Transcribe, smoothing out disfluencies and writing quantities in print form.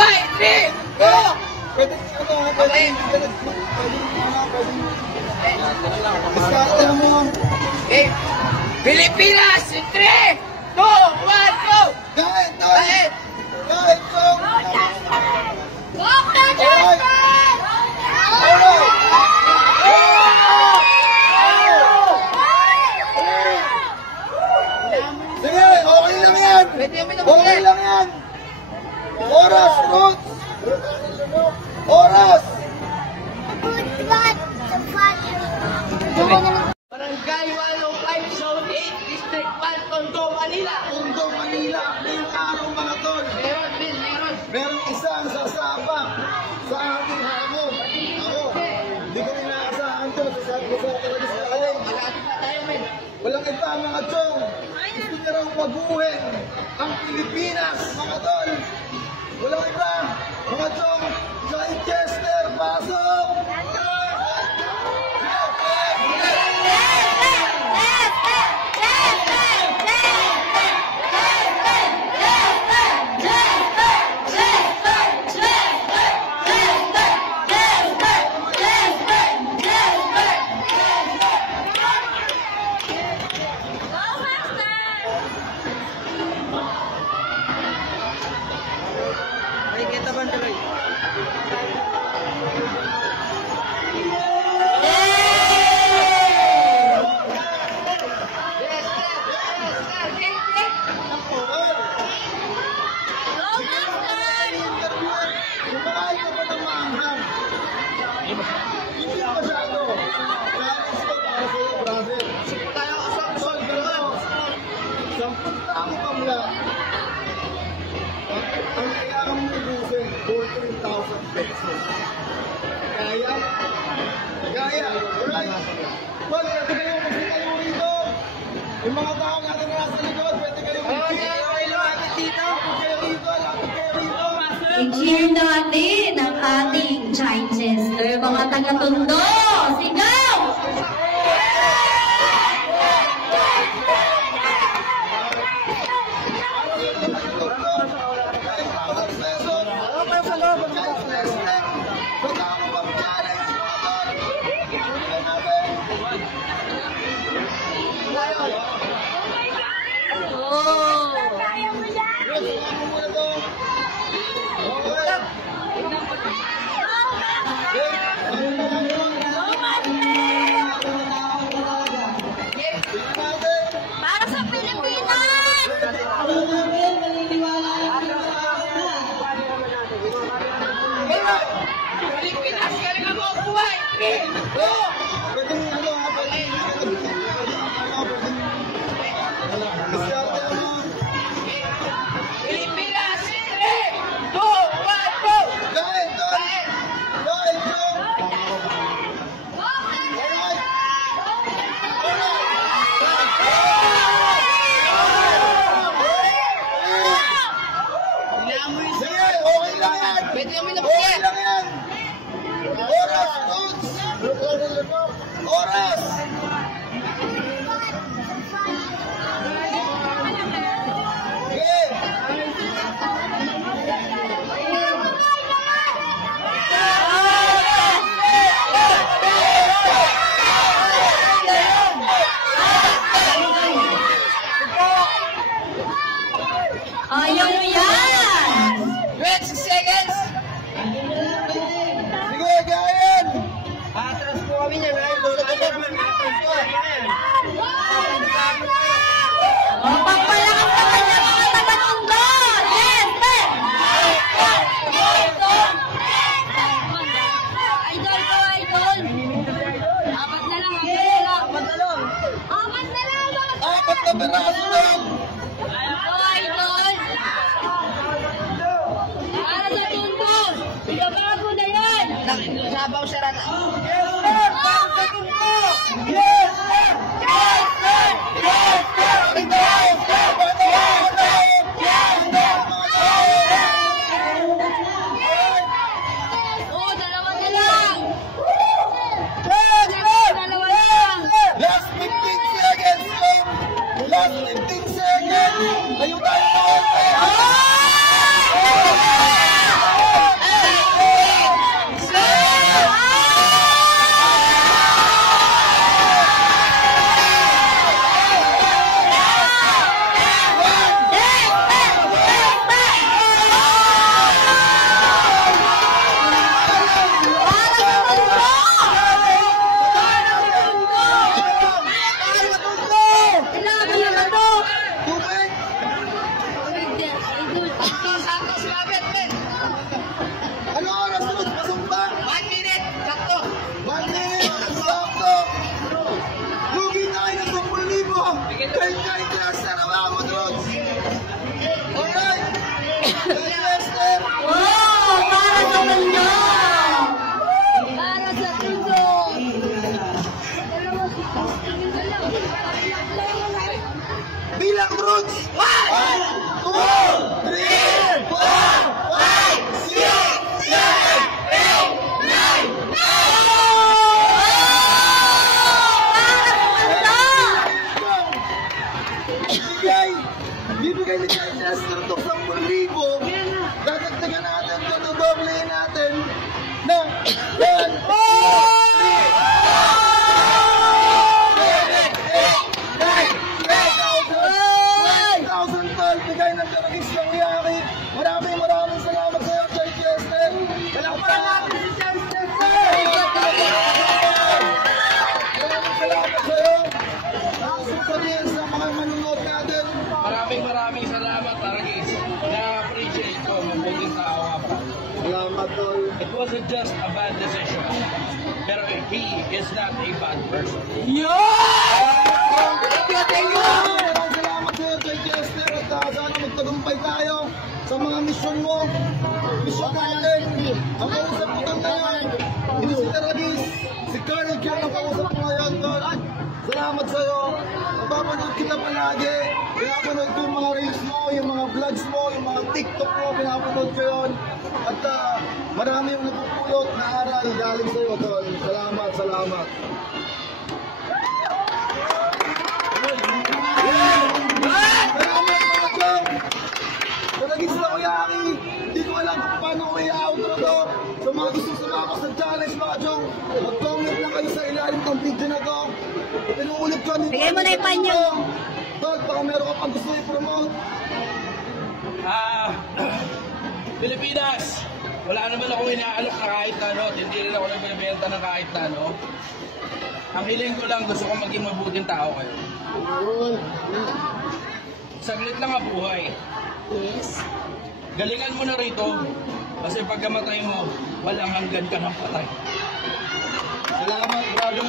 mabuhay! 3, 2! Pwede Okay. Pilipinas! 3, 2, 1, go! Kahit! Kahit! Kahit! Sige, okay lang yan! Okay lang yan! Oras, Ruth! Oras! Barangay 105, Zone 8, District 1, Tondo, Manila. Tondo, Manila. Ngayong araw mga tol. Meron. Merong isang sasabak sa ating hamon. Ako, hindi ko rin naasahan to. Sasabi ko sa talaga sa kaling. Malapit na tayo, men. Walang iba mga chong. Gusto niya raw baguhin ang Pilipinas, mga tol. Walang iba, mga chong. Giant Chester, pasok! Ang kailangan mo ubusin, 14,000 pesos. Kaya? Well, pwede kayo magsigayo rito. Yung mga tao natin na nasa likod, pwede kayo dito. Lapit kayo rito. I-cheer natin ang ating Giant Chester, mga taga-Tondo. Sigaw! Para sa Pilipinas! Pilipinas, galing ang mabuhay! 3, 2! Pilipinas! 3, 2, 1, go! Pwede namin na Okay lang yan. Oras, Ruth. Oras. Ayaw nyo yan! 20 seconds! Sige, gayan. Atras po kami niyan, ha? O, pagpalakas naman niya mga taga-Tondo! Chester! Idol ko, idol! Apat na lang. Apat na peraso lang. Idol! Para sa Tondo! Bago na yan! Sabaw siya rata. Oo, dalawa na lang! Last 15 seconds. Last 15 seconds. Tayo tayo. Alright, Joy Chester, hawakan mo, Drones. Alright, Joy Chester. Oh, para sa mundo! Para sa mundo! Bilang Roots! 1, 2, 3, 4, 5, 6, 7, 8, 9, 10! Bibigay ni Joy Chester ito 10,000. Dadagdagan natin ito, dodoble natin ng 1,000 tol, bigay ng Taragis ng Yaki. Maraming salamat sa iyo, Joy Chester. Palakpakan natin si Joy Chester. Maraming salamat sa iyo. Gusto sabihin sa mga manunod natin. Maraming salamat, Taragis. Na-appreciate ko, mabuting tao ka pa. Salamat, tol. It wasn't just a bad decision, pero he is not a bad person. Maraming salamat sa iyo, Joy Chester. At sana magtagumpay tayo sa mga misyon mo. Misyon natin. Ang kausap ko doon ngayon, hindi si Taragis, si Colonel Kier ang kausap ko ngayon, tol. Salamat sa iyo. Napapanood kita palagi. Pinapanood ko yung mga reels mo, yung mga vlogs mo, yung mga TikTok mo, pinapanood ko yun. At marami yung napupulot na aral galing sa iyo, tol. Salamat. Salamat mga chong! Taragis na Kuya Aki. Hindi ko alam kung paano ko i-outro to. Sa mga gusto sumama sa challenge mga chong, mag-comment lang kayo sa ilalim ng video na to. Pinuulit ko nito. Bigay mo na yung panyo. Tol, baka meron ka pang gusto i-promote. Pilipinas, wala naman ako inaalok na kahit na ano, hindi rin ako nagbibenta ng kahit na ano. Ang hiling ko lang, gusto ko maging mabuting tao kayo. Saglit lang ang buhay. Yes. Galingan mo na rito, kasi pagkamatay mo, walang hanggan ka ng patay. Salamat, brother.